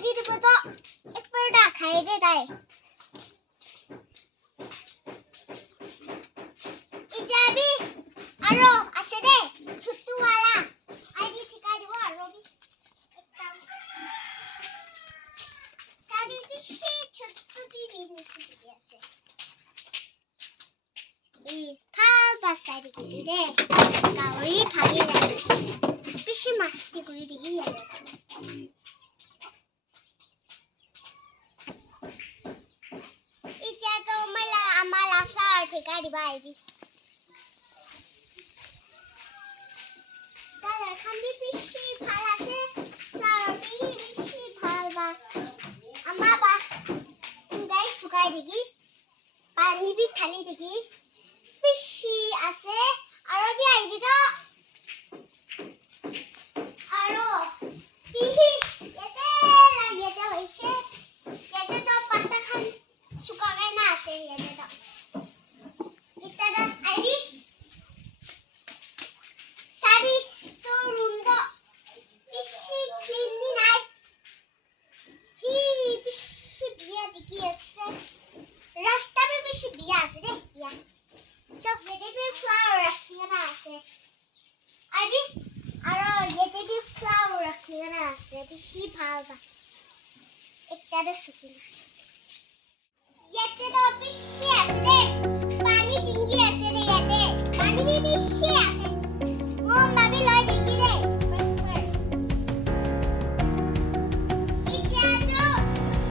ভাজি দিব তো একবাৰটা খাই দে তাই ইজাবি আৰু আছে দে ছুট্টু वाला আইবি ঠিকা দিব আৰু একদম সাবি বিশি ছুট্টু বিবি নিছি আছে ই ভাল বাসাই দিবি দে গাউৰি ভাগি যায় বিশি মাস্তি কৰি দিবি ইতিয়া তো মালা আমাৰ আফাৰ ঠিকা দিবা আইবি তালে খাম্বি বিশি ভাল আছে সাবি বিশি ভাল বা আমা বা গাই সুকাই দিগি পানি বি থালি দিগি বিশি আছে আৰু বি আইবি তো আৰু বিহি এতে হৈছে এতে তো পাত্তা খান সুকাই না আছে এতে তো ইতাদা আইবি সাবি তো রুম তো বিশি ক্লিন নি নাই হি বিশি বিয়া দিকি আছে রাস্তা पे বিশি বিয়া আছে দে বিয়া চকলেট पे फ्लावर রাখিয়া না আছে আইবি আৰু এতে भी फ्लावर রাখিয়া না আছে বিশি ভাল বা একটাতে সুকিনা এতে তো বিশি আছে দে পানি টিঙ্গি আছে দে এতে পানি भी বিশি আছে মম ভাবি লই দেখি দে ইতিয়া তো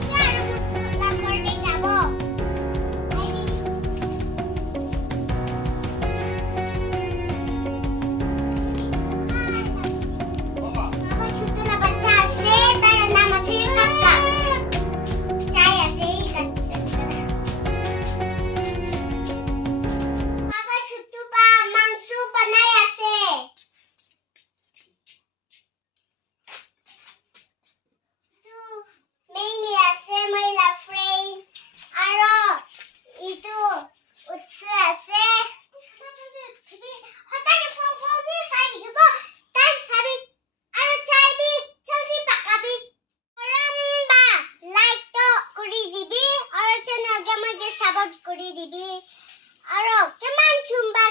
চার লাম্বারতে যাব আইবি বাবা ছুট্টু না বাচ্চা আছে তার নাম আছে কাকা চাই আছে এই কাকা বাবা ছুট্টু বা মাংস বানাই আছে তো মেইনি আছে মইলা ফ্রেন্ড আৰু ইটো উৎস আছে হঠাৎ ফোন চাই দিব টাইম চাবি আৰু চাইবি জলদি পাকাবি ৰম্বা লাইক তো কৰি দিবি আৰু চেনেল গেমকে সাবস্ক্ৰাইব কৰি দিবি আৰু কিমান চুম্বা